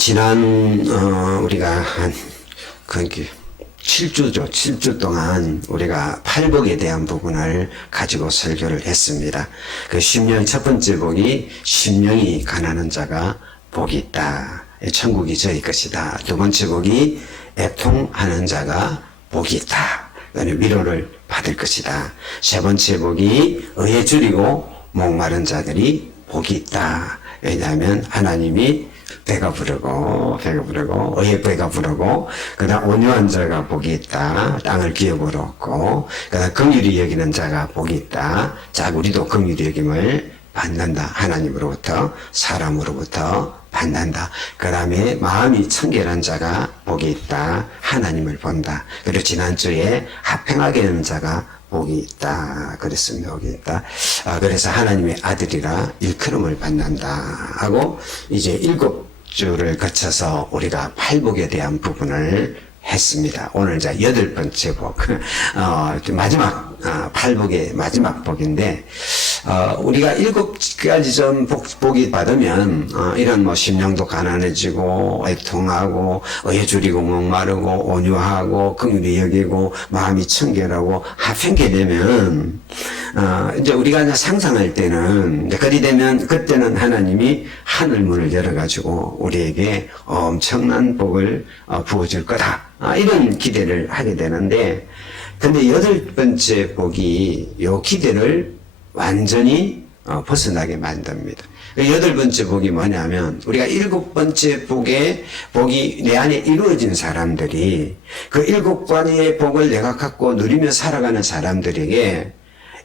지난 우리가 한 7주죠. 7주 동안 우리가 팔복에 대한 부분을 가지고 설교를 했습니다. 그 심령 첫 번째 복이 심령이 가난한 자가 복이 있다. 천국이 저희 것이다. 두 번째 복이 애통하는 자가 복이 있다. 위로를 받을 것이다. 세 번째 복이 의에 줄이고 목마른 자들이 복이 있다. 왜냐하면 하나님이 배가 부르고 의에 배가 부르고 그다음 온유한 자가 복이 있다. 땅을 기업으로 얻고 그다음 긍휼히 여기는 자가 복이 있다. 자, 우리도 긍휼히 여김을 받는다. 하나님으로부터 사람으로부터 받는다. 그 다음에 마음이 청결한 자가 복이 있다. 하나님을 본다. 그리고 지난주에 합행하게 하는 자가 복이 있다. 그랬습니다. 복이 있다. 그래서 하나님의 아들이라 일컬음을 받는다 하고 이제 7주를 거쳐서 우리가 팔복에 대한 부분을 했습니다. 오늘 이제 8번째 복, 마지막, 팔복의 마지막 복인데, 우리가 7가지 좀 복이 받으면, 이런 뭐 심령도 가난해지고, 애통하고, 의에 줄이고, 목마르고, 온유하고, 긍휼히 여기고, 마음이 청결하고, 합행게 되면, 이제 우리가 이제 상상할 때는, 그리 되면, 그때는 하나님이 하늘문을 열어가지고, 우리에게 엄청난 복을 부어줄 거다. 이런 기대를 하게 되는데, 근데 8번째 복이 요 기대를 완전히 벗어나게 만듭니다. 8번째 복이 뭐냐면, 우리가 7번째 복이 내 안에 이루어진 사람들이 그 7가지의 복을 내가 갖고 누리며 살아가는 사람들에게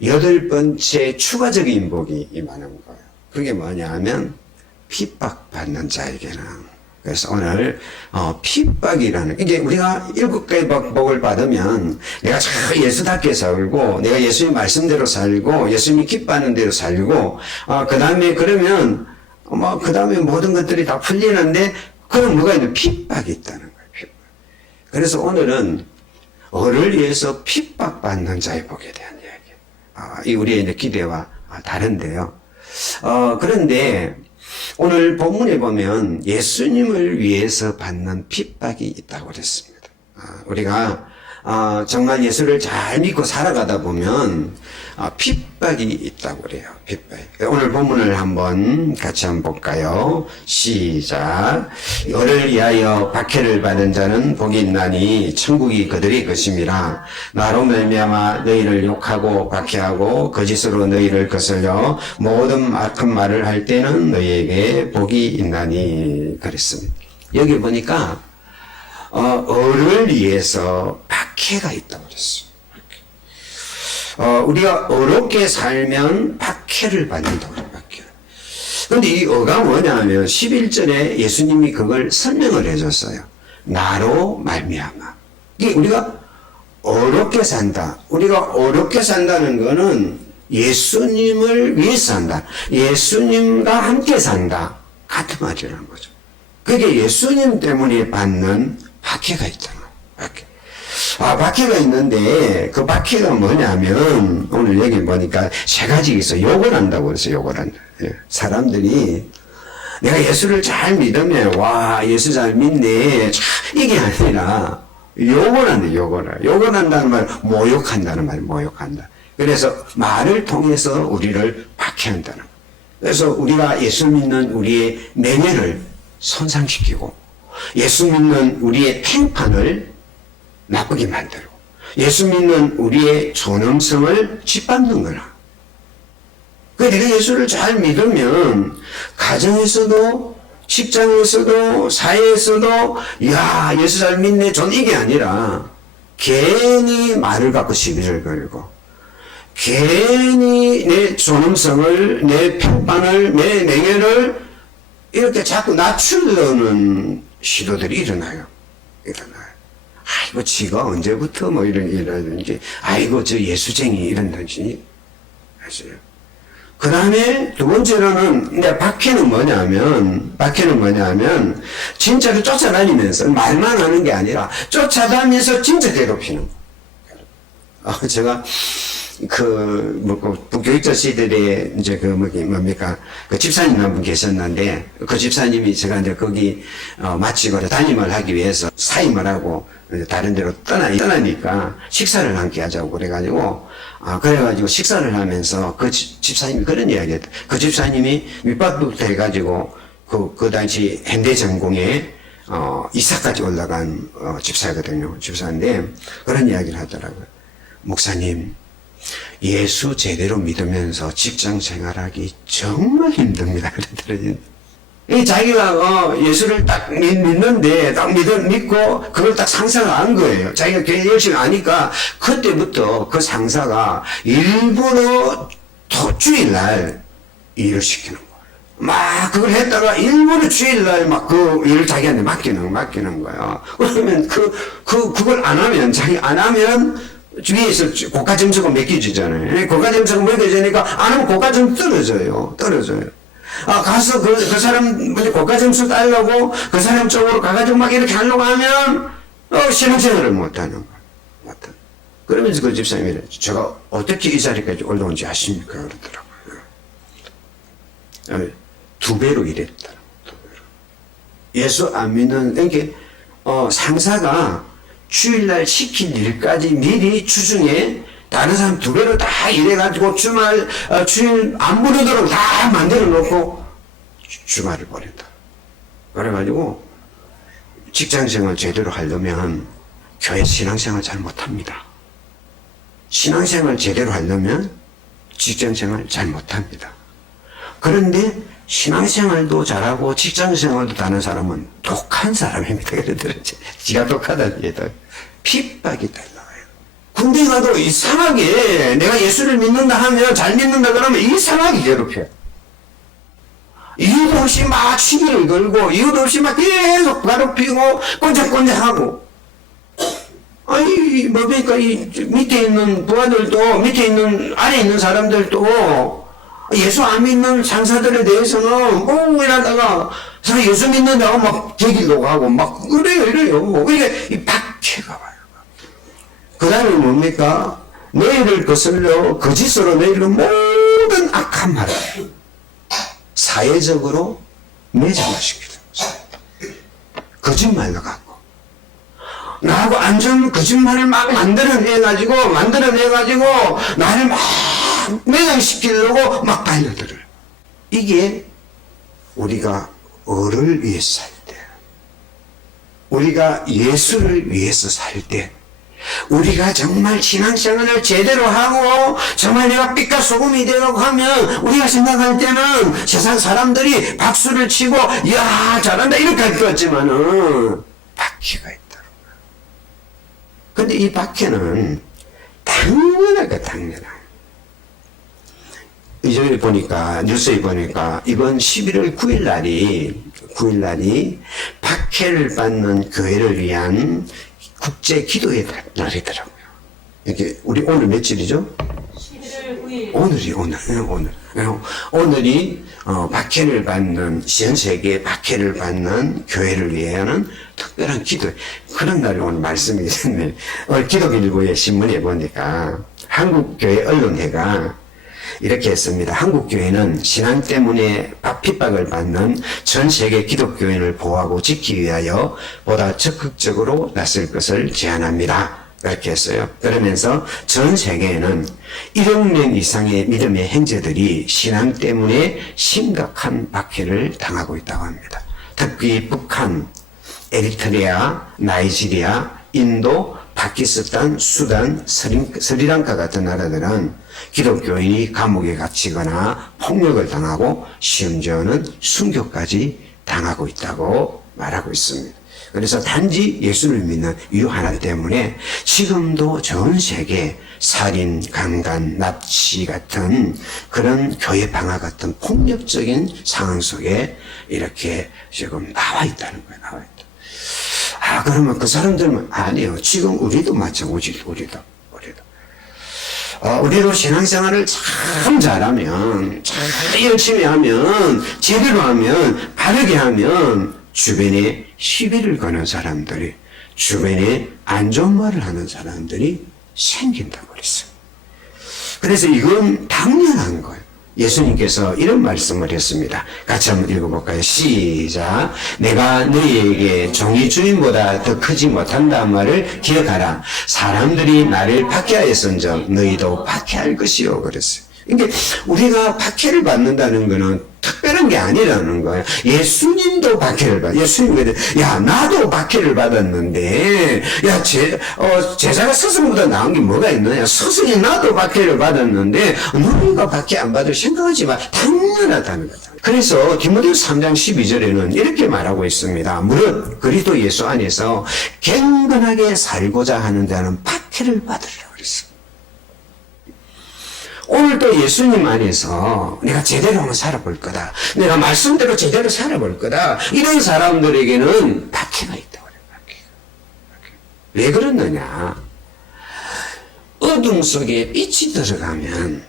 8번째 추가적인 복이 임하는 거예요. 그게 뭐냐 하면, 핍박받는 자에게는. 그래서 오늘 핍박이라는 이게 우리가 7가지 복을 받으면 내가 잘 예수답게 살고 내가 예수님 말씀대로 살고 예수님이 기뻐하는 대로 살고 그 다음에 그러면 그 다음에 모든 것들이 다 풀리는데 그럼 뭐가 있는 핍박이 있다는 거예요. 핍박. 그래서 오늘은 어를 위해서 핍박받는 자의 복에 대한 이야기. 이 우리의 이제 기대와 다른데요. 그런데 오늘 본문에 보면 예수님을 위해서 받는 핍박이 있다고 그랬습니다. 우리가 정말 예수를 잘 믿고 살아가다 보면 핍박이 있다고 그래요. 핍박이. 오늘 본문을 같이 한번 볼까요? 시작. 너를 위하여 박해를 받은 자는 복이 있나니 천국이 그들의 것임이라. 나로 말미암아 너희를 욕하고 박해하고 거짓으로 너희를 거슬려 모든 악한 말을 할 때는 너희에게 복이 있나니 그랬습니다. 여기 보니까 어를 위해서 박해가 있다고 그랬어요. 우리가 어렵게 살면 박해를 받는다고 그래요. 박해를. 그런데 이 어가 뭐냐면 11절에 예수님이 그걸 설명을 해줬어요. 나로 말미암아. 이게 우리가 어렵게 산다. 우리가 어렵게 산다는 거는 예수님을 위해서 산다. 예수님과 함께 산다. 같은 말이라는 거죠. 그게 예수님 때문에 받는 박해가 있다는 거예요. 박해. 박해가 있는데 그 박해가 뭐냐면 오늘 여기 보니까 3가지 있어요. 욕을 한다고 그랬어요. 욕을 한다. 사람들이 내가 예수를 잘 믿으면 와 예수 잘 믿네 이게 아니라 욕을 한다. 욕을 한다는 말 모욕한다는 말 모욕한다. 그래서 말을 통해서 우리를 박해한다는 거예요. 그래서 우리가 예수 믿는 우리의 명예를 손상시키고 예수 믿는 우리의 평판을 나쁘게 만들고 예수 믿는 우리의 존엄성을 짓밟는 거라. 그러니까 내가 예수를 잘 믿으면 가정에서도 직장에서도 사회에서도 야 예수 잘 믿네 전 이게 아니라 괜히 말을 갖고 시비를 걸고 괜히 내 존엄성을 내 평판을 내 명예를 이렇게 자꾸 낮추려는 시도들이 일어나요. 아이고, 지가 언제부터 이러는지, 아이고, 저 예수쟁이 이런다지. 하세요. 그 다음에 두 번째로는, 이제 박해는 뭐냐면, 진짜로 쫓아다니면서 말만 하는 게 아니라, 쫓아다니면서 진짜 괴롭히는 거. 제가 부교육자 시절에 이제 뭡니까, 그 집사님 한 분 계셨는데, 그 집사님이 제가 이제 거기, 마치고 담임을 하기 위해서 사임을 하고, 다른 데로 떠나니까 식사를 함께 하자고 그래가지고, 그래가지고 식사를 하면서 그 집사님이 그런 이야기 했다. 그 집사님이 밑밥부터 해가지고, 그 당시 현대전공에, 이사까지 올라간, 집사거든요. 집사인데, 그런 이야기를 하더라고요. 목사님, 예수 제대로 믿으면서 직장 생활하기 정말 힘듭니다. 그러더라고요. 자기가 예수를 딱 믿는데 딱 믿고 그걸 딱 상사가 한 거예요. 자기가 교회 열심히 아니까 그때부터 그 상사가 일부러 주일날 일을 시키는 거예요. 막 그걸 했다가 일부러 주일날 막 그 일을 자기한테 맡기는 거예요. 그러면 그걸 안 하면 자기 안 하면 위에서 고가 점수가 매겨지잖아요. 고가 점수가 매겨지니까 안 하면 고가 점수 떨어져요. 가서 그 사람 고가 점수 따려고 그 사람 쪽으로 가가지고 막 이렇게 하려고 하면 신앙생활을 못하는 거예요. 그러면서 그 집사님이 제가 어떻게 이 자리까지 올라온지 아십니까? 그러더라고요. 2배로 일했더라고요. 예수 안 믿는, 그러니까 상사가 주일날 시킨 일까지 미리 주중에 다른 사람 2배로 다 일해가지고 주일 안 부르도록 다 만들어 놓고 주말을 보낸다. 그래가지고 직장생활 제대로 하려면 교회 신앙생활 잘 못합니다. 신앙생활 제대로 하려면 직장생활 잘 못합니다. 그런데 신앙생활도 잘하고 직장생활도 다른 사람은 독한 사람입니다. 그러더라고요. 지가 독하다는 얘기다. 핍박이 달라요. 군대 가도 이상하게 내가 예수를 믿는다 하면 잘 믿는다 그러면 이상하게 괴롭혀요. 이유도 없이 막 시비를 걸고 이유도 없이 막 계속 괴롭히고 꼰짝꼰짝하고 뭡니까 이 밑에 있는 부하들도 밑에 있는 아래 있는 사람들도 예수 안 믿는 상사들에 대해서는 이러다가 예수 믿는다고 막 제길로 가고 막 이래요. 그러니까 이 박해가 와요. 그 다음에 뭡니까? 너희를 거슬려 거짓으로 너희를 모든 악한 말을 사회적으로 매장화시키는 거죠. 거짓말로 갖고 나하고 안 좋은 거짓말을 막 만들어내가지고 나를 막 매장시키려고 막 달려들어요. 이게 우리가 을을 위해서 살 때, 우리가 예수를 위해서 살 때, 우리가 정말 신앙생활을 제대로 하고 정말 내가 빛과 소금이 되려고 하면 우리가 생각할 때는 세상 사람들이 박수를 치고 이야 잘한다 이렇게 할 것 같지만은 박해가 있다는 거야. 근데 이 박해는 당연한 이전에 보니까 뉴스에 보니까 이번 11월 9일 날이 박해를 받는 교회를 위한 국제 기도의 날이더라고요. 이게 우리 오늘 며칠이죠? 11월 9일. 오늘이 박해를 받는 전 세계에 박해를 받는 교회를 위하는 특별한 기도 그런 날이 오늘 말씀이 있었네. 기독일보의 신문에 보니까 한국교회 언론회가 이렇게 했습니다. 한국교회는 신앙 때문에 핍박을 받는 전 세계 기독교인을 보호하고 지키기 위하여 보다 적극적으로 나설 것을 제안합니다. 이렇게 했어요. 그러면서 전 세계에는 1억 명 이상의 믿음의 형제들이 신앙 때문에 심각한 박해를 당하고 있다고 합니다. 특히 북한, 에리트리아, 나이지리아, 인도, 파키스탄, 수단, 스리랑카 같은 나라들은 기독교인이 감옥에 갇히거나 폭력을 당하고 심지어는 순교까지 당하고 있다고 말하고 있습니다. 그래서 단지 예수를 믿는 이유 하나 때문에 지금도 전 세계 살인, 강간, 납치 같은 그런 교회 방화 같은 폭력적인 상황 속에 이렇게 지금 나와 있다는 거예요. 나와 있다. 그러면 그 사람들은 아니요. 지금 우리도 마찬가지. 우리도 신앙생활을 참 잘하면, 잘 열심히 하면, 제대로 하면, 바르게 하면, 주변에 시비를 거는 사람들이, 주변에 안 좋은 말을 하는 사람들이 생긴다고 그랬어요. 그래서 이건 당연한 거예요. 예수님께서 이런 말씀을 했습니다. 같이 한번 읽어볼까요? 시작. 내가 너희에게 종이 주인보다 더 크지 못한다는 말을 기억하라. 사람들이 나를 박해하였은즉 너희도 박해할 것이요. 그랬어요. 그러니까 우리가 박해를 받는다는 것은 특별한 게 아니라는 거예요. 예수님도 박해를 받아. 예수님이 야 나도 박해를 받았는데 야 제자가 스승보다 나은 게 뭐가 있느냐. 스승이 나도 박해를 받았는데 너희가 박해 안 받을 생각하지 마. 당연하다는 거다. 그래서 디모데후서 3장 12절에는 이렇게 말하고 있습니다. 무릇 그리스도 예수 안에서 경건하게 살고자 하는 자는 박해를 받으리라 그랬어요. 오늘도 예수님 안에서 내가 제대로 한번 살아볼 거다. 내가 말씀대로 제대로 살아볼 거다. 이런 사람들에게는 박해가 있다고 그래요. 박해가. 왜 그러느냐? 어둠 속에 빛이 들어가면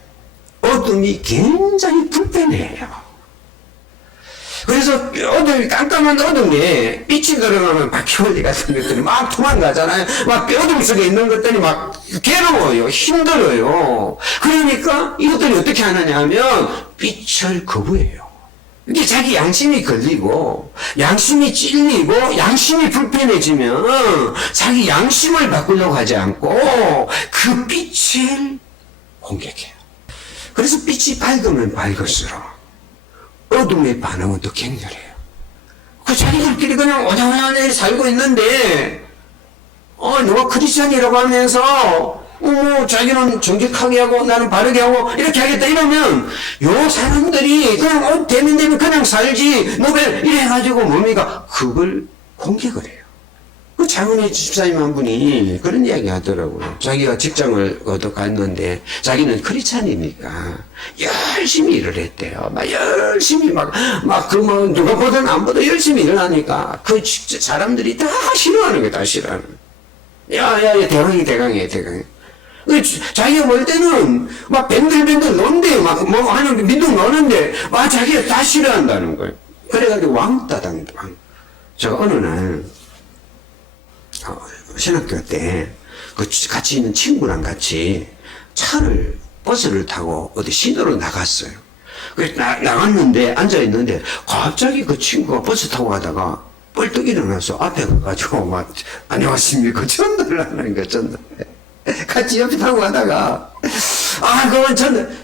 어둠이 굉장히 불편해요. 그래서 어둠이 깜깜한 어둠에 빛이 들어가면 바퀴벌레 같은 것들이 막 도망가잖아요. 막 어둠 속에 있는 것들이 막 괴로워요. 힘들어요. 그러니까 이것들이 어떻게 하느냐 하면 빛을 거부해요. 이게 자기 양심이 걸리고 양심이 찔리고 양심이 불편해지면 자기 양심을 바꾸려고 하지 않고 그 빛을 공격해요. 그래서 빛이 밝으면 밝을수록 어둠의 반응은 더 격렬해요. 그 자기들끼리 그냥 오자마자 살고 있는데, 누가 크리스찬이라고 하면서, 자기는 정직하게 하고 나는 바르게 하고 이렇게 하겠다 이러면, 요 사람들이 그냥 되면 그냥 살지, 노벨 이래 해가지고 뭡니까? 그걸 공격을 해요. 그 장은희 집사님 한 분이 그런 이야기 하더라고요. 자기가 직장을 갔는데 자기는 크리스찬이니까 열심히 일을 했대요. 막 열심히 누가 보든 안 보든 열심히 일을 하니까 그 사람들이 다 싫어하는 거야, 다 싫어하는 거야. 야, 대강이야. 자기가 볼 때는 막 뱅글뱅글 논대요. 하는 민둥 노는데, 자기가 다 싫어한다는 거예요. 그래가지고 왕따 당했다. 제가 어느 날, 신학교 때, 같이 있는 친구랑 같이 버스를 타고 어디 시내로 나갔어요. 그래서 나갔는데, 앉아있는데, 갑자기 그 친구가 버스 타고 가다가 뻘떡 일어나서 앞에 가가지고 안녕하십니까. 전달을 하는 거야, 전달. 같이 옆에 타고 가다가,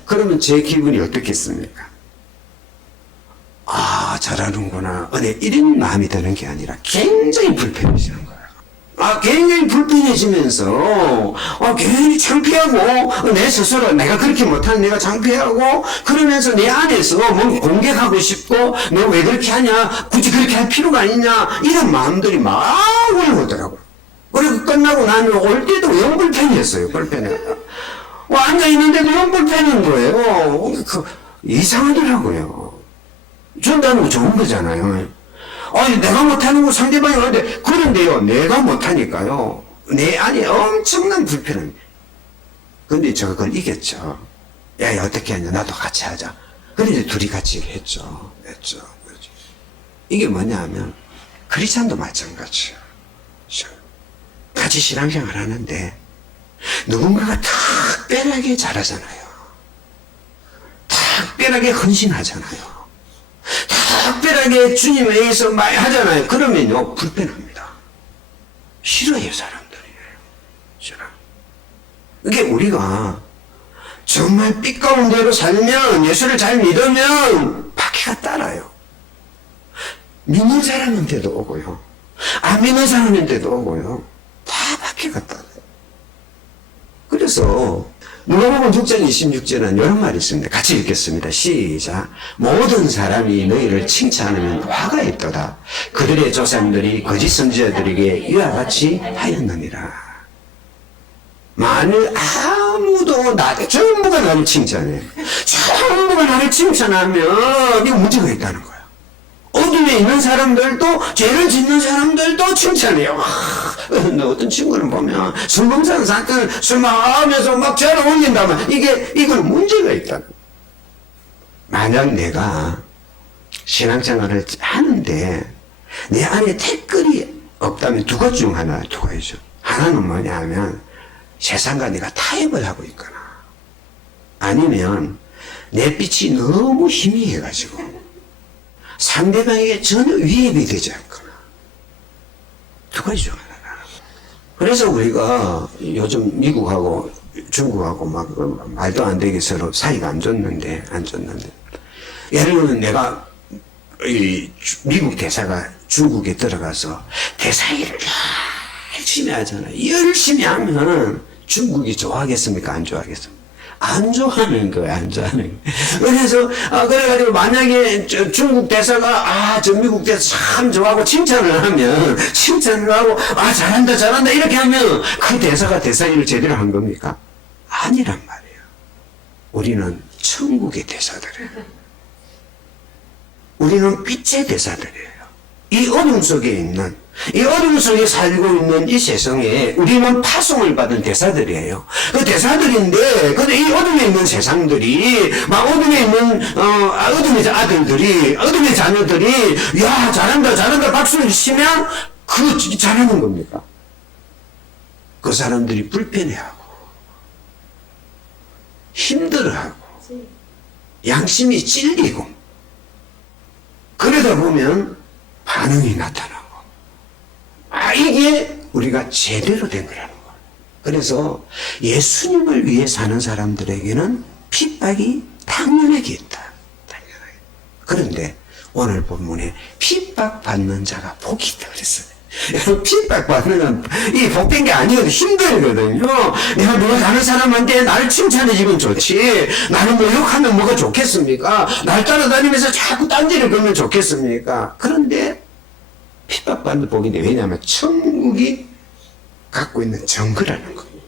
그러면 제 기분이 어떻겠습니까? 잘하는구나. 이런 마음이 드는 게 아니라 굉장히 불편해지는 거예요. 굉장히 불편해지면서, 굉장히 창피하고, 내 스스로 내가 그렇게 못하는 내가 창피하고, 그러면서 내 안에서 뭘 공격하고 싶고, 너 왜 그렇게 하냐? 굳이 그렇게 할 필요가 아니냐? 이런 마음들이 막 올라오더라고요. 그리고 끝나고 나면 올 때도 영 불편했어요. 불편해. 앉아있는데도 영 불편한 거예요. 이상하더라고요. 준다는 거 좋은 거잖아요. 내가 못하는 거 상대방이 하는데, 그런데요, 내가 못하니까요, 내 안에 엄청난 불편함. 근데 제가 그걸 이겼죠. 야, 어떻게 하냐, 나도 같이 하자. 그래서 둘이 같이 했죠. 이게 뭐냐 하면, 크리스찬도 마찬가지예요. 같이 신앙생활 하는데, 누군가가 특별하게 잘하잖아요. 특별하게 헌신하잖아요. 특별하게 주님에 의해서 많이 하잖아요. 그러면요, 불편합니다. 싫어해요, 사람들이. 싫어. 이게 우리가 정말 빛 가운데로 살면, 예수를 잘 믿으면, 박해가 따라요. 믿는 사람한테도 오고요. 안 믿는 사람한테도 오고요. 다 박해가 따라요. 그래서, 누가복음 6장 26절은 이런 말이 있습니다. 같이 읽겠습니다. 시작. 모든 사람이 너희를 칭찬하면 화가 있도다. 그들의 조상들이 거짓 선지자들에게 이와 같이 하였느니라. 만일 아무도 전부가 나를 칭찬해. 전부가 나를 칭찬하면 이거 문제가 있다는 거야. 어둠에 있는 사람들도, 죄를 짓는 사람들도 칭찬해요. 어떤 친구는 보면, 술 먹는 사람들 술 마시면서 막 죄를 올린다면, 이건 문제가 있다. 만약 내가 신앙생활을 하는데, 내 안에 댓글이 없다면 두 가지 중 두 가지죠. 하나는 뭐냐 하면, 세상과 내가 타협을 하고 있거나, 아니면 내 빛이 너무 희미해가지고 상대방에게 전혀 위협이 되지 않거나 두 가지 중 하나다. 그래서 우리가 요즘 미국하고 중국하고 막 말도 안 되게 서로 사이가 안 좋는데 예를 들면 내가 이 미국 대사가 중국에 들어가서 대사일을 열심히 하잖아요. 열심히 하면 중국이 좋아하겠습니까? 안 좋아하겠습니까? 안 좋아하는 거예요, 안 좋아하는 거예요. 그래서, 그래가지고 만약에 중국 대사가, 저 미국 대사 참 좋아하고 칭찬을 하면, 칭찬을 하고, 잘한다, 잘한다, 이렇게 하면 그 대사가 대사 일을 제대로 한 겁니까? 아니란 말이에요. 우리는 천국의 대사들이에요. 우리는 빛의 대사들이에요. 이 어둠 속에 있는, 이 어둠 속에 살고 있는 이 세상에 우리는 파송을 받은 대사들이에요. 그 대사들인데, 근데 이 어둠에 있는 세상들이, 막 어둠에 있는, 어둠의 아들들이, 어둠의 자녀들이, 야, 잘한다, 잘한다, 박수를 치면, 잘하는 겁니까? 그 사람들이 불편해하고, 힘들어하고, 양심이 찔리고, 그러다 보면 반응이 나타나고, 이게 우리가 제대로 된 거라는 거예요. 그래서 예수님을 위해 사는 사람들에게는 핍박이 당연하게 있다. 당연하게. 그런데 오늘 본문에 핍박받는 자가 복이 있다 그랬어요. 핍박받는 이 복된 게 아니거든요. 힘들거든요. 내가 누가 다른 사람한테 나를 칭찬해주면 좋지. 나를 모욕하면 뭐가 좋겠습니까? 날 따라다니면서 자꾸 딴지를 걸면 좋겠습니까? 그런데 핍박받는 복인데, 왜냐하면 천국이 갖고 있는 정거라는 겁니다.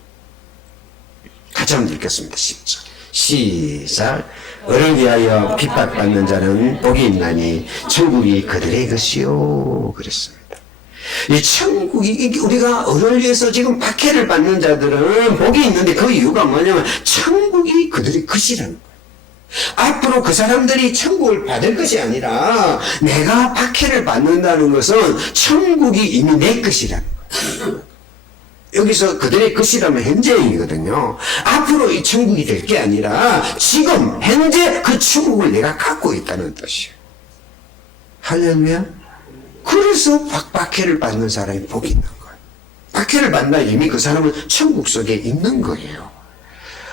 같이 한번 읽겠습니다. 10절 시작. 을을 위하여 핍박받는 자는 복이 있나니 천국이 그들의 것이요 그랬습니다. 이 천국이, 우리가 을을 위해서 지금 박해를 받는 자들은 복이 있는데 그 이유가 뭐냐면 천국이 그들의 것이라는 거예요. 앞으로 그 사람들이 천국을 받을 것이 아니라 내가 박해를 받는다는 것은 천국이 이미 내 것이라는 거예요. 여기서 그들의 것이라면 현재이거든요. 앞으로 이 천국이 될 게 아니라 지금 현재 그 천국을 내가 갖고 있다는 뜻이에요. 할렐루야. 그래서 박해를 받는 사람이 복이 있는 거예요. 박해를 받나 이미 그 사람은 천국 속에 있는 거예요.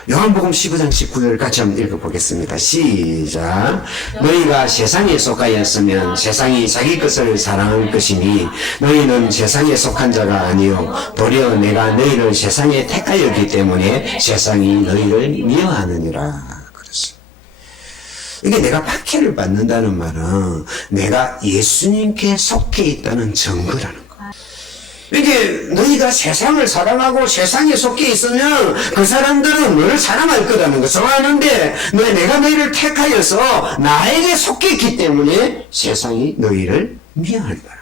요한복음 15장 19절 같이 한번 읽어보겠습니다. 시작. 너희가 세상에 속하였으면 세상이 자기 것을 사랑할 것이니 너희는 세상에 속한 자가 아니요 도리어 내가 너희를 세상에 택하였기 때문에 세상이 너희를 미워하느니라. 그랬어요. 이게 내가 박해를 받는다는 말은 내가 예수님께 속해 있다는 증거라는 거예요. 이게 너희가 세상을 사랑하고 세상에 속해 있으면 그 사람들은 너를 사랑할 거라는 거 좋아하는데 내가 너희를 택하여서 나에게 속해 있기 때문에 세상이 너희를 미워한다는 거예요.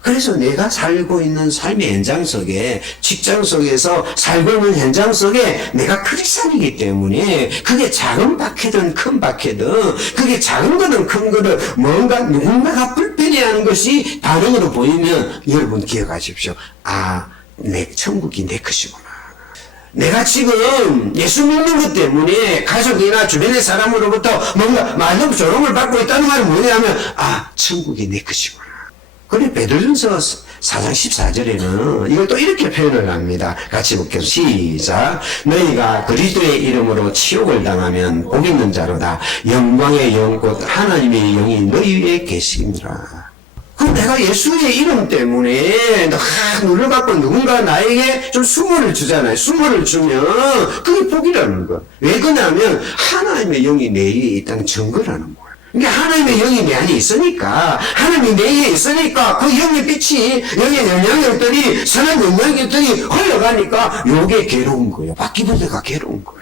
그래서 내가 살고 있는 삶의 현장 속에, 직장 속에서 살고 있는 현장 속에 내가 크리스찬이기 때문에 그게 작은 박해든 큰 박해든 그게 작은 거든 큰 거든 뭔가 누군가가 불편해하는 것이 반응으로 보이면 여러분 기억하십시오. 내 천국이 내 것이구나. 내가 지금 예수 믿는 것 때문에 가족이나 주변의 사람으로부터 뭔가 말도 조롱을 받고 있다는 말은 뭐냐면 천국이 내 것이구나. 그래 베드로전서 4장 14절에는 이걸 또 이렇게 표현을 합니다. 같이 볼게요. 시작. 너희가 그리스도의 이름으로 치욕을 당하면 복 있는 자로다. 영광의 영 곧 하나님의 영이 너희 위에 계시니라. 그럼 내가 예수의 이름 때문에 눈을 갖고 누군가 나에게 좀 수모를 주잖아요. 수모를 주면 그게 복이라는 거야. 왜 그러냐면 하나님의 영이 내 위에 있다는 증거라는 거야. 그러니까 하나님의 영이 내 안에 있으니까, 하나님이 내 위에 있으니까 그 영의 빛이, 영의 영향력들이, 선한 영향력들이 흘러가니까 요게 괴로운 거예요. 바퀴벌레가 괴로운 거예요.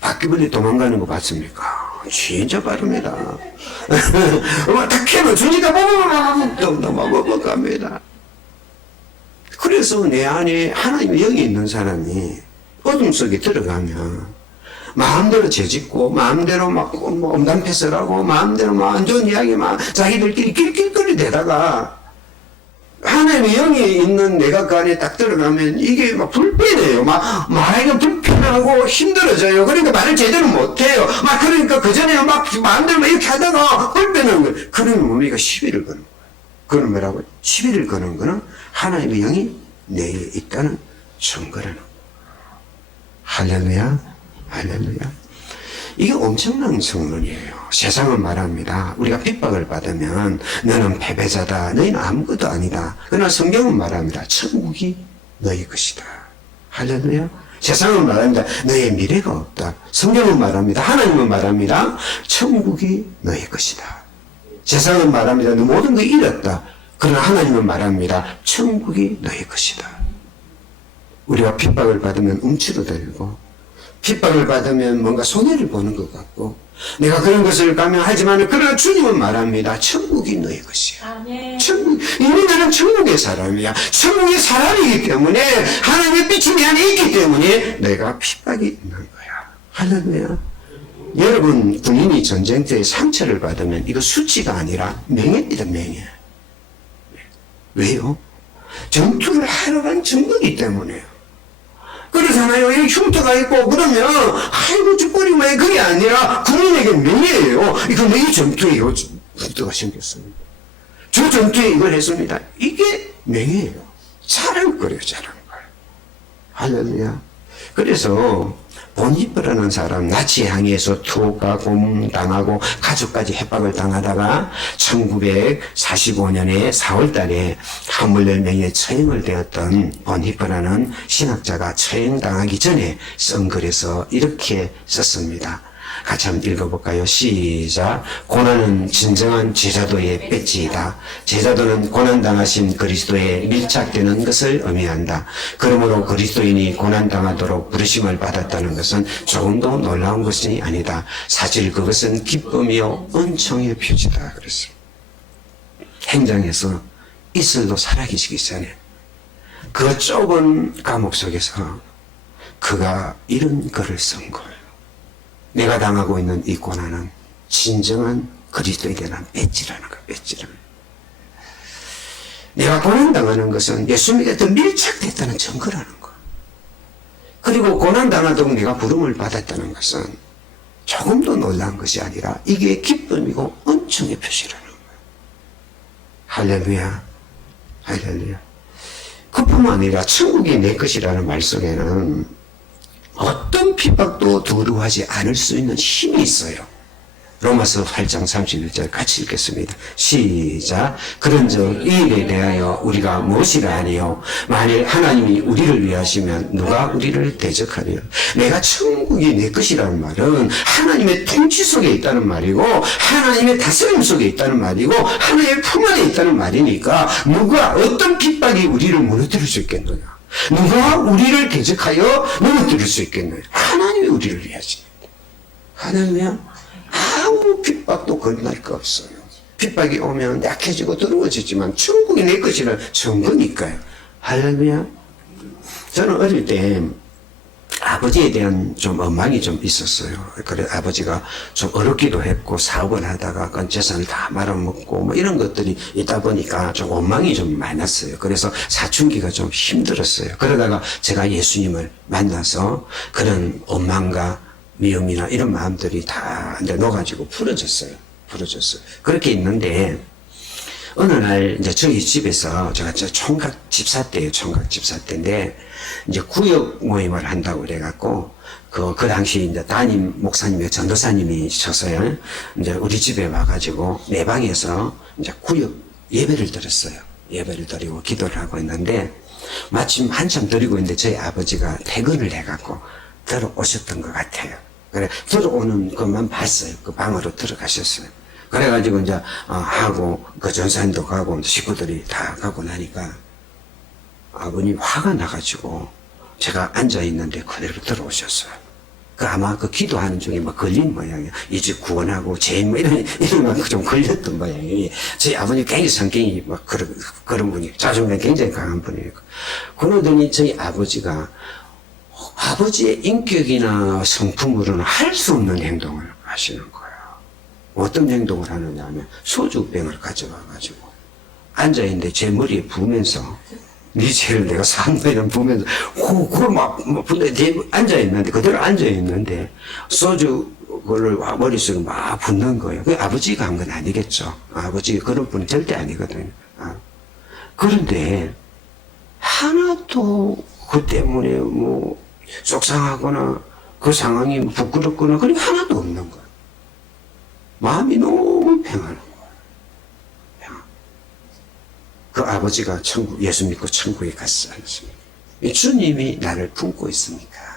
바퀴벌레 도망가는 거 봤습니까? 진짜 빠릅니다. 다 캐면 주니까 넘어갑니다. 그래서 내 안에 하나님의 영이 있는 사람이 어둠 속에 들어가면 마음대로 죄짓고 마음대로 막 엄담패설하고 마음대로 막 안 좋은 이야기 막 자기들끼리 낄낄거리 대다가 하나님의 영이 있는 내가 그 안에 딱 들어가면 이게 막 불편해요. 막 말하기가 불편하고 힘들어져요. 그러니까 말을 제대로 못해요. 막 그러니까 그 전에 막 마음대로 막 이렇게 하다가 불편한 거예요. 그러면 우리가 시비를 거는 거예요. 그건 뭐라고요? 시비를 거는 거는 하나님의 영이 내에 있다는 증거라는 거예요. 할렐루야, 할렐루야. 이게 엄청난 성론이에요. 세상은 말합니다. 우리가 핍박을 받으면 너는 패배자다. 너희는 아무것도 아니다. 그러나 성경은 말합니다. 천국이 너희 것이다. 할렐루야. 세상은 말합니다. 너의 미래가 없다. 성경은 말합니다. 하나님은 말합니다. 천국이 너희 것이다. 세상은 말합니다. 너 모든 걸 잃었다. 그러나 하나님은 말합니다. 천국이 너희 것이다. 우리가 핍박을 받으면 움츠러들고 핍박을 받으면 뭔가 손해를 보는 것 같고 내가 그런 것을 감명하지만 그러나 주님은 말합니다. 천국이 너의 것이야. 아멘. 천국, 이미 나는 천국의 사람이야. 천국의 사람이기 때문에 하나님의 빛이 내 안에 있기 때문에 내가 핍박이 있는 거야. 할렐루야. 여러분 군인이 전쟁터에 상처를 받으면 이거 수치가 아니라 명예입니다. 명예. 왜요? 전투를 하러 간 증거이기 때문에요. 그렇잖아요. 이렇게 흉터가 있고 그러면 아이고 죽거리 왜 그게 아니라 군인에게 명예예요. 이거 내 전투에 흉터가 생겼습니다. 저 전투에 이걸 했습니다. 이게 명예예요. 자랑거려요. 자랑거려. 할렐루야. 그래서 본히퍼라는 사람 나치 항해에서 투옥과 고문당하고 가족까지 협박을 당하다가 1945년에 4월 달에 한물 10명에 처형을 되었던 본히퍼라는 신학자가 처형당하기 전에 쓴 글에서 이렇게 썼습니다. 같이 한번 읽어볼까요? 시작. 고난은 진정한 제자도의 배지이다. 제자도는 고난당하신 그리스도에 밀착되는 것을 의미한다. 그러므로 그리스도인이 고난당하도록 부르심을 받았다는 것은 조금도 놀라운 것이 아니다. 사실 그것은 기쁨이요 은총의 표지다. 그랬어요. 행장에서 이슬도 살아계시기 전에 그 좁은 감옥 속에서 그가 이런 글을 쓴 거예요. 내가 당하고 있는 이 고난은 진정한 그리스도에 대한 배지라는 거야, 배지라는. 내가 고난당하는 것은 예수님께 더 밀착됐다는 증거라는 거. 그리고 고난당하도록 내가 부름을 받았다는 것은 조금도 놀라운 것이 아니라 이게 기쁨이고 은총의 표시라는 거야. 할렐루야, 할렐루야. 그뿐만 아니라 천국이 내 것이라는 말 속에는 어떤 핍박도 두려워하지 않을 수 있는 힘이 있어요. 로마서 8장 31절 같이 읽겠습니다. 시작. 그런즉 이 일에 대하여 우리가 무엇이라 하니요? 만일 하나님이 우리를 위하시면 누가 우리를 대적하리요? 내가 천국이 내 것이라는 말은 하나님의 통치 속에 있다는 말이고 하나님의 다스림 속에 있다는 말이고 하나님의 품 안에 있다는 말이니까 누가 어떤 핍박이 우리를 무너뜨릴 수 있겠느냐? 누가 우리를 대적하여 무너뜨릴 수 있겠느냐? 하나님이 우리를 위하십니다. 하나님이야 아무 핍박도 건날 거 없어요. 핍박이 오면 약해지고 더러워지지만 천국이 내 것이라는 증거니까요. 할렐루야. 저는 어릴 때 아버지에 대한 좀 원망이 좀 있었어요. 그래 아버지가 좀 어렵기도 했고 사업을 하다가 그 재산을 다 말아먹고 뭐 이런 것들이 있다 보니까 좀 원망이 좀 많았어요. 그래서 사춘기가 좀 힘들었어요. 그러다가 제가 예수님을 만나서 그런 원망과 미움이나 이런 마음들이 다 이제 녹아지고 풀어졌어요. 그렇게 있는데 어느 날 이제 저희 집에서 제가 총각 집사 때예요. 총각 집사 때인데 이제 구역 모임을 한다고 그래갖고 그 당시 이제 담임 목사님이 전도사님이셔서요. 이제 우리 집에 와가지고 내 방에서 이제 구역 예배를 드렸어요. 예배를 드리고 기도를 하고 있는데 마침 한참 드리고 있는데 저희 아버지가 퇴근을 해갖고 들어오셨던 것 같아요. 그래 들어오는 것만 봤어요. 그 방으로 들어가셨어요. 그래가지고 이제 하고 그 전사님도 가고 식구들이 다 가고 나니까 아버님 화가 나가지고 제가 앉아 있는데 그대로 들어오셨어요. 그 아마 그 기도하는 중에 막 걸린 모양이에요. 이 집 구원하고 죄인 뭐 이런 좀 걸렸던 모양이에요. 저희 아버님 굉장히 성격이 막 그런 분이 자존감이 굉장히 강한 분이에요. 그러더니 저희 아버지가 아버지의 인격이나 성품으로는 할 수 없는 행동을 하시는 거예요. 어떤 행동을 하느냐 하면 소주병을 가져와가지고 앉아있는데 제 머리에 부으면서 네 죄를 내가 산다 이런 부으면서 그걸 막 앉아있는데 그대로 앉아있는데 소주 그걸 머릿속에 막 붓는 거예요. 그 아버지가 한 건 아니겠죠. 아버지가 그런 분은 절대 아니거든요. 그런데 하나도 그 때문에 뭐 속상하거나 그 상황이 부끄럽거나 그런 게 하나도 없는 거예요. 마음이 너무 평안한 거예요. 그 아버지가 예수 믿고 천국에 갔어요. 주님이 나를 품고 있으니까.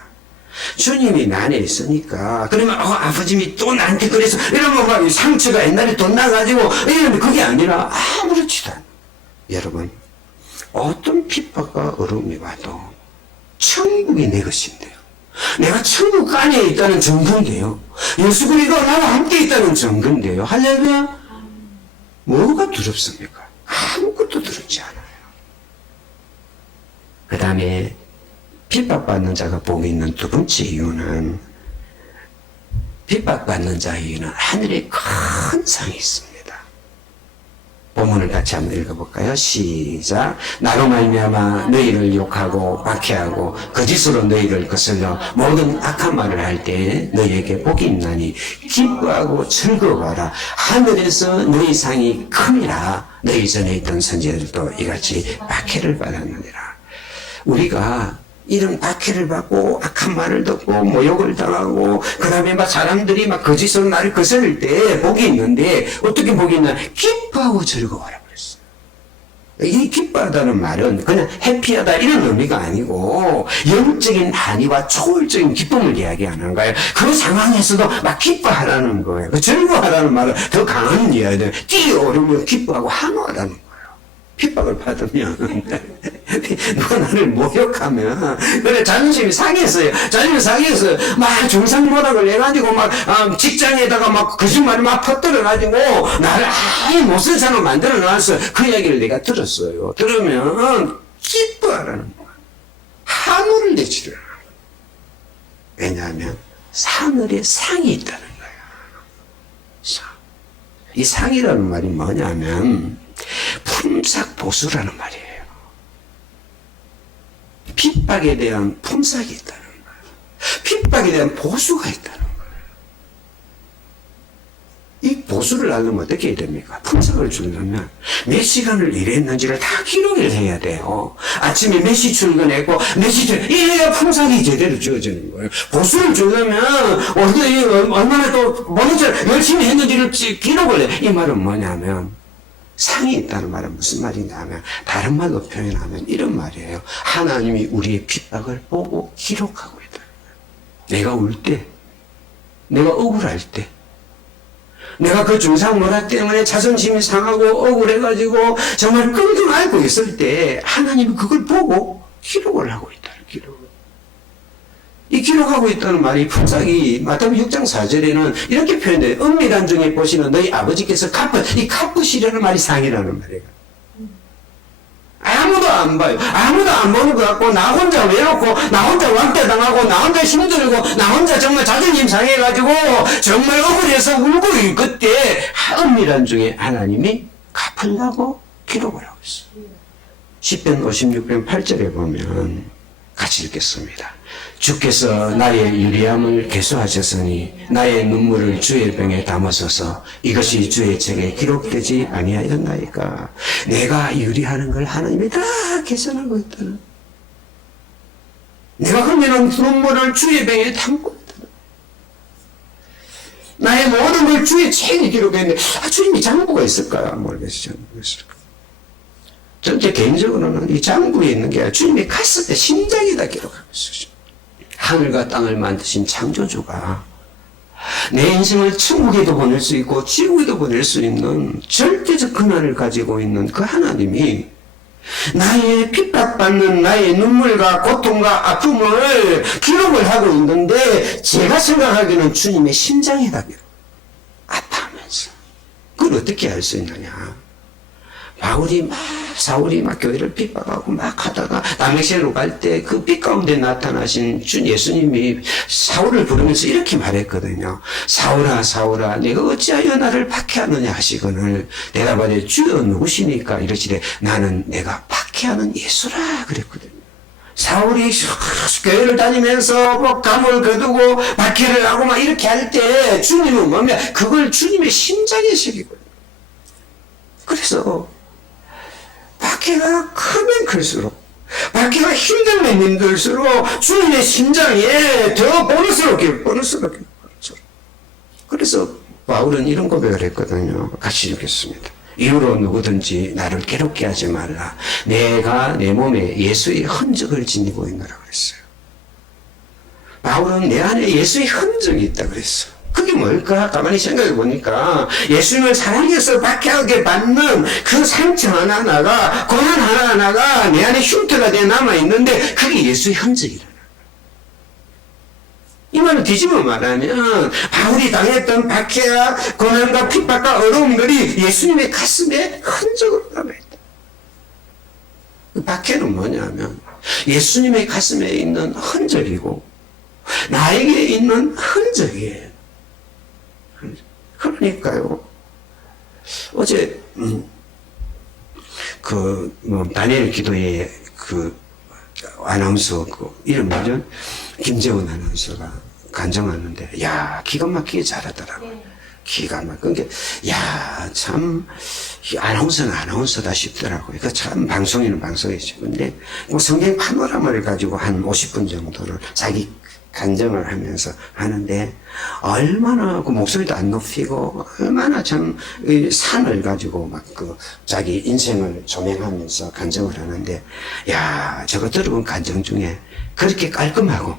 주님이 내 안에 있으니까. 그러면, 아버님이 또 나한테 그래서, 이러면 막 상처가 옛날에 돈 나가지고, 이러는데 그게 아니라 아무렇지도 않아요. 여러분, 어떤 핍박과 어려움이 와도, 천국이 내 것인데요. 내가 천국 안에 있다는 증거인데요. 예수 그리스도가 나와 함께 있다는 증거인데요. 할렐루야? 뭐가 두렵습니까? 아무것도 두렵지 않아요. 그 다음에 핍박받는 자가 복이 있는 두 번째 이유는 핍박받는 자의 이유는 하늘에 큰 상이 있습니다. 본문을 같이 한번 읽어볼까요? 시작. 나로 말미암아 너희를 욕하고 박해하고 거짓으로 너희를 거슬러 모든 악한 말을 할 때 너희에게 복이 있나니 기뻐하고 즐거워하라. 하늘에서 너희 상이 큼이라. 너희 전에 있던 선지자들도 이같이 박해를 받았느니라. 우리가 이런 박해를 받고 악한 말을 듣고 모욕을 당하고 그 다음에 막 사람들이 막 거짓으로 나를 거스를 때 복이 있는데 어떻게 복이 있나? 기뻐하고 즐거워하라 그랬어요. 이 기뻐하다는 말은 그냥 해피하다 이런 의미가 아니고 영적인 한의와 초월적인 기쁨을 이야기하는 거예요. 그 상황에서도 막 기뻐하라는 거예요. 그 즐거워하라는 말은 더 강한 이야기예요. 뛰어오르며 기뻐하고 환호하라는 거예요. 핍박을 받으면 누가 나를 모욕하면 그래 자존심이 상했어요. 자존심이 상해서 막 중상모략을 해가지고 막 직장에다가 막 거짓말을 막 퍼뜨려가지고 나를 아예 못쓸 사람을 만들어놨어. 그 이야기를 내가 들었어요. 들으면 기뻐하라는 거야. 한우를 내치려는 거야. 왜냐하면 하늘에 상이 있다는 거야. 이 상이라는 말이 뭐냐면 품삯 보수라는 말이에요. 핍박에 대한 품삯이 있다는 거예요. 핍박에 대한 보수가 있다는 거예요. 이 보수를 알려면 어떻게 해야 됩니까? 품삯을 주려면 몇 시간을 일했는지를 다 기록을 해야 돼요. 아침에 몇 시 출근했고 몇 시 이래야 품삯이 제대로 주어지는 거예요. 보수를 주려면 얼마나 또 뭐든지 열심히 했는지를 기록을 해. 이 말은 뭐냐면 상이 있다는 말은 무슨 말이냐면 다른 말로 표현하면 이런 말이에요. 하나님이 우리의 핍박을 보고 기록하고 있다는 거예요. 내가 울 때, 내가 억울할 때, 내가 그 중상모략 때문에 자존심이 상하고 억울해가지고 정말 끙끙 앓고 있을 때 하나님이 그걸 보고 기록을 하고 있다는 기록을. 이 기록하고 있다는 말이 품삯이 마태복음 6장 4절에는 이렇게 표현돼요. 은밀한 중에 보시는 너희 아버지께서 이 갚으시려는 말이 상이라는 말이에요. 아무도 안 봐요. 아무도 안 보는 것 같고 나 혼자 외롭고 나 혼자 왕따당하고 나 혼자 힘들고 나 혼자 정말 자존심 상해가지고 정말 억울해서 울고 그때 은밀한 중에 하나님이 갚으려고 기록을 하고 있어요. 10편 56편 8절에 보면 같이 읽겠습니다. 주께서 나의 유리함을 계수하셨으니 나의 눈물을 주의 병에 담으소서. 이것이 주의 책에 기록되지 아니하였나이까. 내가 유리하는 걸 하나님이 다 계산하고 있다는. 내가 흘리는 눈물을 주의 병에 담고 있다는. 나의 모든 걸 주의 책에 기록했는데 주님이 장부가 있을까요? 모르겠어요. 제 개인적으로는 이 장부에 있는 게 아니라 주님이 갔을 때 심장에다 기록하고 있어요. 하늘과 땅을 만드신 창조주가 내 인생을 천국에도 보낼 수 있고 지옥에도 보낼 수 있는 절대적 권한을 가지고 있는 그 하나님이 나의 핍박받는 나의 눈물과 고통과 아픔을 기록을 하고 있는데 제가 생각하기에는 주님의 심장에다 기록. 아파하면서. 그걸 어떻게 알 수 있느냐. 바울이 막 사울이 막 교회를 핍박하고 막 하다가 다메섹으로 갈 때 그 빛 가운데 나타나신 주 예수님이 사울을 부르면서 이렇게 말했거든요. 사울아 사울아 내가 어찌하여 나를 박해하느냐 하시거늘 대답하되 주여 누구시니까 이러시되 나는 내가 박해하는 예수라 그랬거든요. 사울이 교회를 다니면서 뭐 감을 거두고 박해를 하고 막 이렇게 할 때 주님은 뭐냐 그걸 주님의 심장에 새기거든요. 그래서 박해가 크면 클수록 박해가 힘들면 힘들수록 주님의 심장에 더 번스럽게 그래서 바울은 이런 고백을 했거든요. 같이 읽겠습니다. 이후로 누구든지 나를 괴롭게 하지 말라. 내가 내 몸에 예수의 흔적을 지니고 있노라 그랬어요. 바울은 내 안에 예수의 흔적이 있다 그랬어. 그게 뭘까? 가만히 생각해 보니까 예수님을 사랑해서 박해하게 받는 그 상처 하나하나가 고난 하나하나가 내 안에 흉터가 되어 남아있는데 그게 예수의 흔적이라. 이 말을 뒤집어 말하면 바울이 당했던 박해와 고난과 핍박과 어려움들이 예수님의 가슴에 흔적으로 남아있다. 그 박해는 뭐냐면 예수님의 가슴에 있는 흔적이고 나에게 있는 흔적이에요. 그러니까요. 어제 다니엘 기도회 아나운서 이름 뭐죠? 김재원 아나운서가 간증하는데 기가 막히게 잘하더라고요. 기가 막히게 참 아나운서는 아나운서다 싶더라고요. 참 방송인은 방송이죠. 근데 성경 파노라마를 가지고 한 50분 정도를 자기 간증을 하면서 하는데 얼마나 그 목소리도 안 높이고 얼마나 참 산을 가지고 막 자기 인생을 조명하면서 간증을 하는데 저거 들어본 간증 중에 그렇게 깔끔하고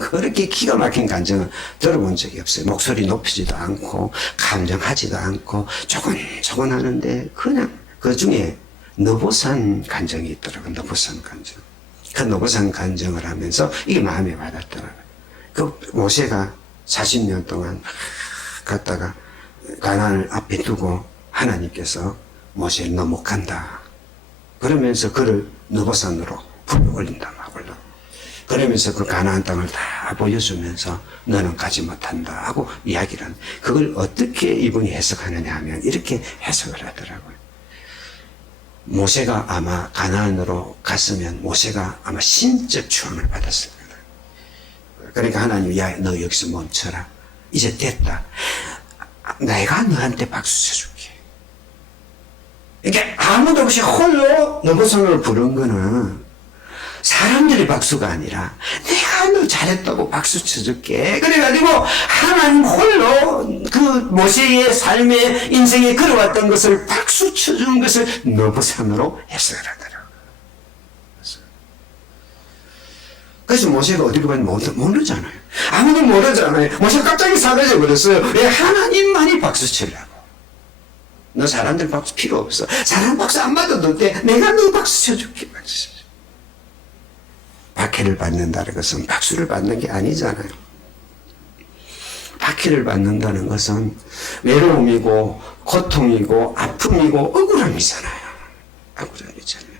그렇게 기가 막힌 간증을 들어본 적이 없어요. 목소리 높이지도 않고 감정하지도 않고 조곤조곤 하는데 그냥 그 중에 너보산 간증이 있더라고요. 너보산 간증. 그 너보산 간증을 하면서 이게 마음에 와닿더라고요. 그 모세가 40년 동안 갔다가 가나안을 앞에 두고 하나님께서 모세를 너 못 간다. 그러면서 그를 너보산으로 불러 올린다. 막 올라. 그러면서 그 가나안 땅을 다 보여주면서 너는 가지 못한다 하고 이야기를 하는. 그걸 어떻게 이분이 해석하느냐 하면 이렇게 해석을 하더라고요. 모세가 아마 가나안으로 갔으면 모세가 아마 신적 추앙을 받았을 거다. 그러니까 하나님이 너 여기서 멈춰라. 이제 됐다. 내가 너한테 박수 쳐줄게. 이게 아무도 없이 홀로 너보산으로 부른 거는 사람들의 박수가 아니라 내가 너 잘했다고 박수 쳐줄게. 그래가지고 하나님 홀로 그 모세의 삶의 인생에 걸어왔던 것을 박수 쳐주는 것을 너보산으로 해석을 하더라고요. 그래서 모세가 어디로 갔는지 모르잖아요. 아무도 모르잖아요. 모세가 갑자기 사라져 버렸어요. 왜? 하나님만이 박수 치려고. 너 사람들 박수 필요 없어. 사람 박수 안 받아도 돼. 내가 너 박수 쳐줄게. 박수 쳐줄게. 박해를 받는다는 것은 박수를 받는 게 아니잖아요. 박해를 받는다는 것은 외로움이고 고통이고 아픔이고 억울함이잖아요. 억울함이잖아요.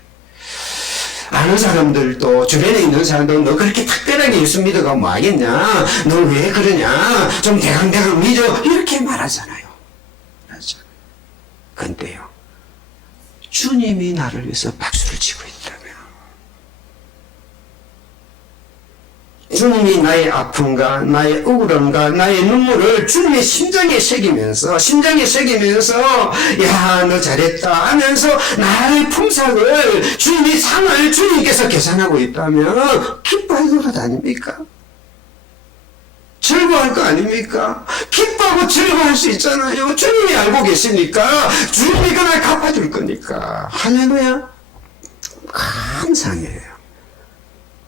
아는 사람들도 주변에 있는 사람도 너 그렇게 특별하게 예수 믿어가 뭐 하겠냐? 너 왜 그러냐? 좀 대강대강 믿어. 이렇게 말하잖아요. 맞죠? 근데요. 주님이 나를 위해서 박수를 치고 있다면 주님이 나의 아픔과 나의 억울함과 나의 눈물을 주님의 심장에 새기면서 야, 너 잘했다 하면서 나의 품삯을 주님의 상을 주님께서 계산하고 있다면 기뻐할 노릇 아닙니까? 즐거워할 거 아닙니까? 기뻐하고 즐거워할 수 있잖아요. 주님이 알고 계시니까 주님이 그날 갚아줄 거니까. 할렐루야. 감상해요.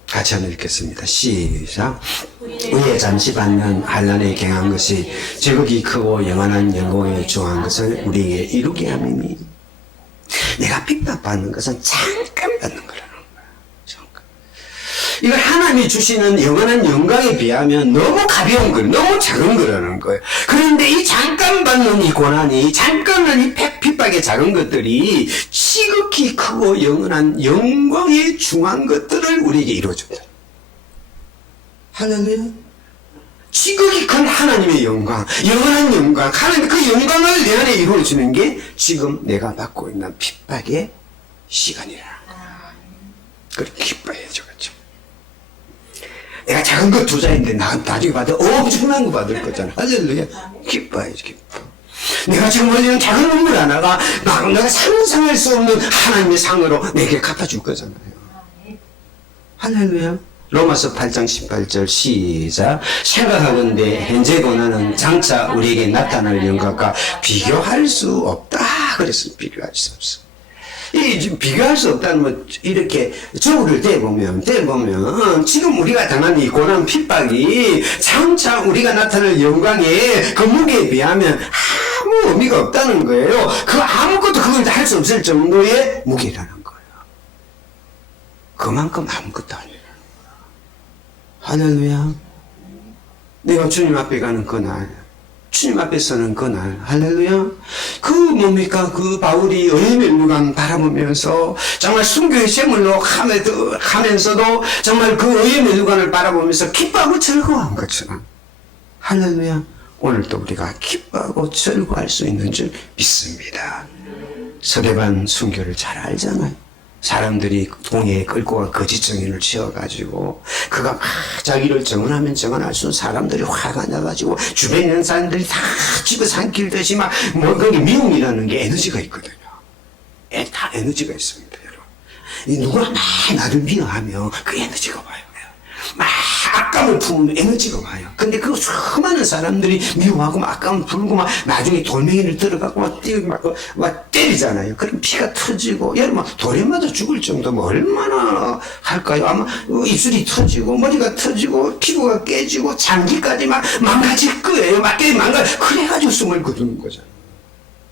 같이 한번 읽겠습니다. 시작. 위에 잠시 받는 환난에 경한 것이 제국이 크고 영원한 영광에 중한 것을 우리에게 이루게 함이니 내가 핍박받는 것은 잠깐 받는 거라는 거야. 잠깐. 이걸 하나님이 주시는 영원한 영광에 비하면 너무 가벼운 거예요. 너무 작은 거라는 거예요. 그런데 이 잠깐 받는 이 고난이 잠깐 받는 이 핍박의 작은 것들이 지극히 크고 영원한 영광에 중한 것들을 우리에게 이루어준다. 할렐루야. 지극히 큰 하나님의 영광, 영원한 영광, 하나님 그 영광을 내 안에 이루어주는 게 지금 내가 받고 있는 핍박의 시간이라. 그렇게 기뻐해야죠. 그렇죠? 내가 작은 거 투자인데 나중에 받아 엄청난 거 받을 거잖아. 할렐루야. 기뻐해야지, 기뻐. 내가 지금 올리는 작은 눈물 하나가 내가 상상할 수 없는 하나님의 상으로 내게 갚아줄 거잖아요. 할렐루야. 로마서 8장 18절 시작. 생각하건대 현재 고난은 장차 우리에게 나타날 영광과 비교할 수 없다. 그래서 비교할 수 없어. 이 비교할 수 없다는 뭐 이렇게 저울을 대보면 지금 우리가 당한 이 고난 핍박이 장차 우리가 나타날 영광의 그 무게에 비하면 아무 의미가 없다는 거예요. 그 아무것도 그걸 할 수 없을 정도의 무게라는 거예요. 그만큼 아무것도 아니에요. 할렐루야. 내가 주님 앞에 가는 그날, 주님 앞에 서는 그날, 할렐루야. 그 뭡니까? 그 바울이 의의 멸류관 바라보면서 정말 순교의 제물로 하면서도 정말 그 의의 멸류관을 바라보면서 기뻐하고 즐거워한 것처럼, 할렐루야. 오늘도 우리가 기뻐하고 즐거워할 수 있는 줄 믿습니다. 서대반 순교를 잘 알잖아요. 사람들이 동해에 끌고 가 거짓 증인을 지어가지고 그가 막 자기를 증언하면 증언할수록 사람들이 화가 나가지고 주변에 있는 사람들이 다 집어삼킬듯이 막 뭐 거기 미움이라는 게 에너지가 있거든요. 다 에너지가 있습니다, 여러분. 이 누구나 막 나를 미워하면 그 에너지가 와요. 막 악감을 품으면 에너지가 와요. 근데 그 수많은 사람들이 미워하고 막 악감을 풀고 막 나중에 돌멩이를 들어가고 막 때리잖아요. 그럼 피가 터지고 여러분 돌에 맞아 죽을 정도면 얼마나 할까요? 아마 입술이 터지고 머리가 터지고 피부가 깨지고 장기까지 막 망가질 거예요. 막 그래가지고 숨을 거두는 거잖아요.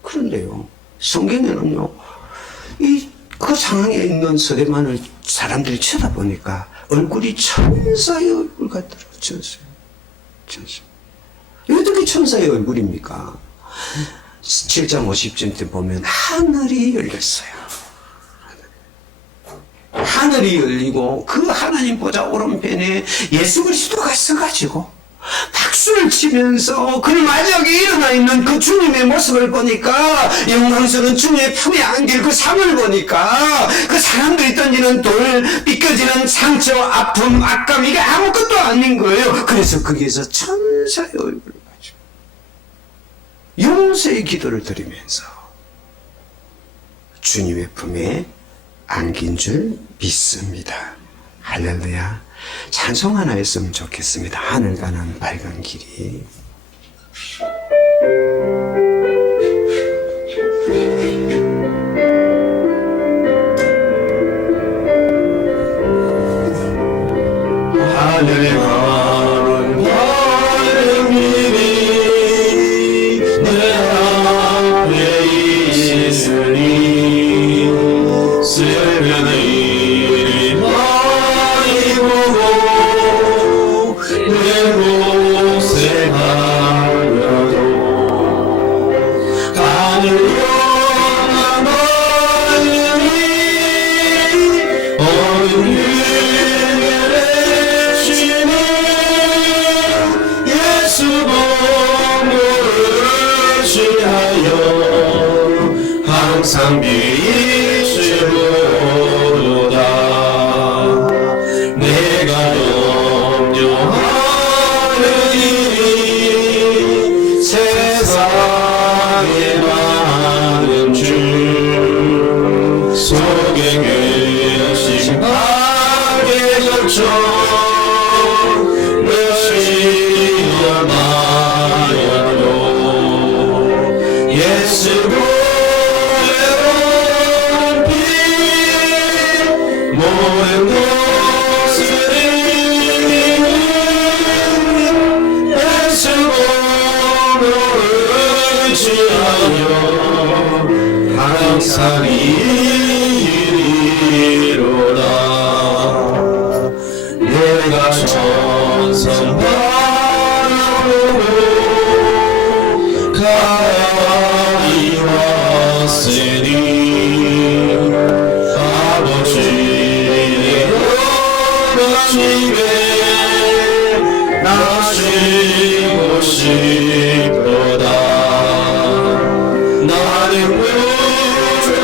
그런데요, 성경에는요, 그 상황에 있는 서대만을 사람들이 쳐다보니까 얼굴이 천사의 얼굴 같더라고요. 천사. 왜 어떻게 천사의 얼굴입니까? 7장 50절 때 보면 하늘이 열렸어요. 하늘이 열리고 그 하나님 보좌 오른편에 예수 그리스도가 서가지고 박수를 치면서 그 마지막에 일어나 있는 그 주님의 모습을 보니까, 영광스러운 주님의 품에 안길 그 삶을 보니까 그 사람들이 던지는 돌, 삐껴지는 상처, 아픔, 악감, 이게 아무것도 아닌 거예요. 그래서 거기에서 천사의 얼굴을 가지고 용서의 기도를 드리면서 주님의 품에 안긴 줄 믿습니다. 할렐루야. 찬송 하나 했으면 좋겠습니다. 하늘 가는 밝은 길이. 하늘 가는 밝은 길이 내 앞에 있으니 새벽의 일이 많이 보고 내 곳에 가려도 하늘 영원한 밝은 길이 어둠 항상 비추도다. 내가 염려하는 일이 세상에 많은 줄 속에 계신 밝게 젖혀 몇시여 나여도 예수 모든 것을 잃는 예수 몸을 취하여 항상 이리로다. 내가 천성 바라보고 가까이 왔으니 하나님의 나시고 싶도다. 나는 구주하여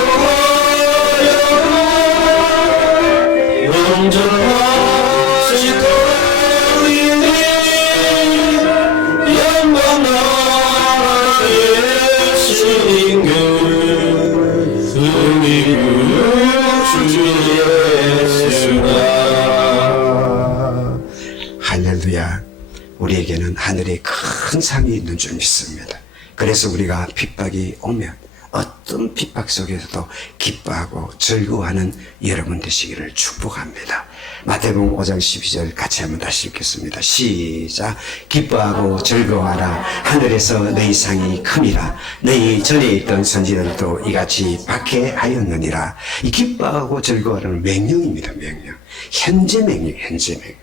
온전하신 거리니 영광 나라의 신인그 우리 구주 예수가. 할렐루야. 우리에게는 하늘에 큰 상이 있는 줄 믿습니다. 그래서 우리가 핍박이 오면 어떤 핍박 속에서도 기뻐하고 즐거워하는 여러분 되시기를 축복합니다. 마태복음 5장 12절 같이 한번 다시 읽겠습니다. 시작. 기뻐하고 즐거워하라. 하늘에서 너희 상이 큼이라. 너희 전에 있던 선지자들도 이같이 박해하였느니라. 이 기뻐하고 즐거워하라는 명령입니다. 명령. 현재 명령, 현재 명령.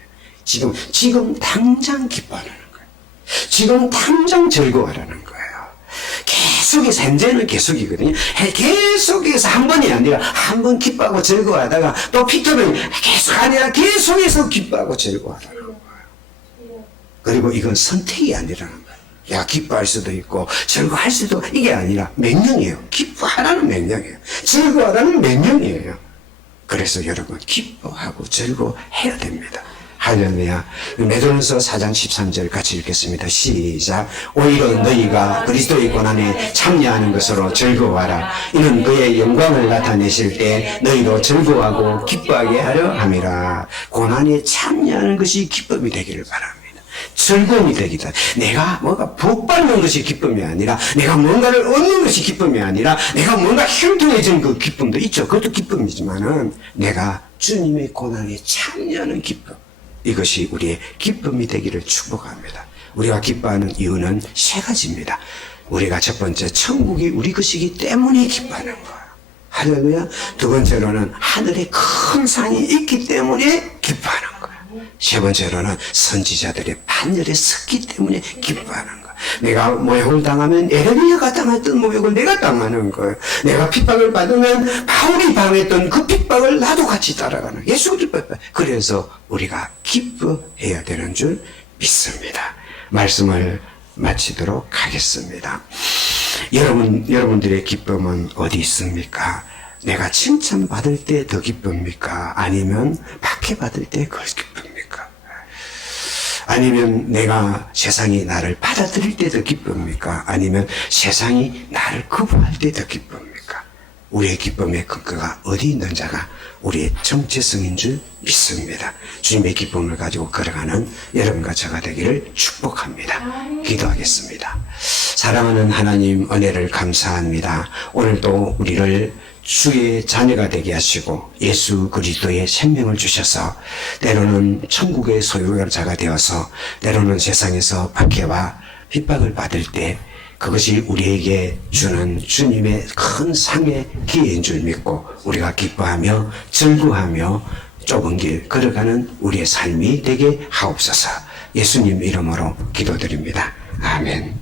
지금 당장 기뻐하라는 거예요. 지금 당장 즐거워하라는 거예요. 계속해서, 현재는 계속이거든요. 계속해서 한 번이 아니라 한 번 기뻐하고 즐거워하다가 또 피터는 계속 아니라 계속해서 기뻐하고 즐거워하라는 거예요. 그리고 이건 선택이 아니라는 거예요. 야, 기뻐할 수도 있고 즐거워할 수도, 이게 아니라 명령이에요. 기뻐하라는 명령이에요. 즐거워하라는 명령이에요. 그래서 여러분 기뻐하고 즐거워해야 됩니다. 할렐루야. 베드로전서 4장 13절 같이 읽겠습니다. 시작. 오히려 너희가 그리스도의 고난에 참여하는 것으로 즐거워하라. 이는 그의 영광을 나타내실 때 너희도 즐거워하고 기뻐하게 하려 함이라. 고난에 참여하는 것이 기쁨이 되기를 바랍니다. 즐거움이 되기다. 내가 뭔가 복받는 것이 기쁨이 아니라, 내가 뭔가를 얻는 것이 기쁨이 아니라, 내가 뭔가 형통해지는 그 기쁨도 있죠. 그것도 기쁨이지만은 내가 주님의 고난에 참여하는 기쁨, 이것이 우리의 기쁨이 되기를 축복합니다. 우리가 기뻐하는 이유는 세 가지입니다. 우리가 첫 번째, 천국이 우리 것이기 때문에 기뻐하는 거예요. 할렐루야. 두 번째로는 하늘에 큰 상이 있기 때문에 기뻐하는 거예요. 세 번째로는 선지자들의 반열에 섰기 때문에 기뻐하는 거예요. 내가 모욕을 당하면 에레미야가 당했던 모욕을 내가 당하는 거예요. 내가 핍박을 받으면 바울이 당했던 그 핍박을 나도 같이 따라가는, 예수 그리스도. 그래서 우리가 기뻐해야 되는 줄 믿습니다. 말씀을 마치도록 하겠습니다. 여러분들의 기쁨은 어디 있습니까? 내가 칭찬받을 때 더 기쁩니까? 아니면 박해받을 때 더 기쁩니까? 아니면 내가 세상이 나를 받아들일 때 더 기쁩니까? 아니면 세상이 나를 거부할 때 더 기쁩니까? 우리의 기쁨의 근거가 어디 있는 자가 우리의 정체성인 줄 믿습니다. 주님의 기쁨을 가지고 걸어가는 여러분과 저가 되기를 축복합니다. 기도하겠습니다. 사랑하는 하나님, 은혜를 감사합니다. 오늘도 우리를 주의 자녀가 되게 하시고 예수 그리스도의 생명을 주셔서 때로는 천국의 소유자가 되어서 때로는 세상에서 박해와 핍박을 받을 때 그것이 우리에게 주는 주님의 큰 상의 기회인 줄 믿고 우리가 기뻐하며 즐거워하며 좁은 길 걸어가는 우리의 삶이 되게 하옵소서. 예수님 이름으로 기도드립니다. 아멘.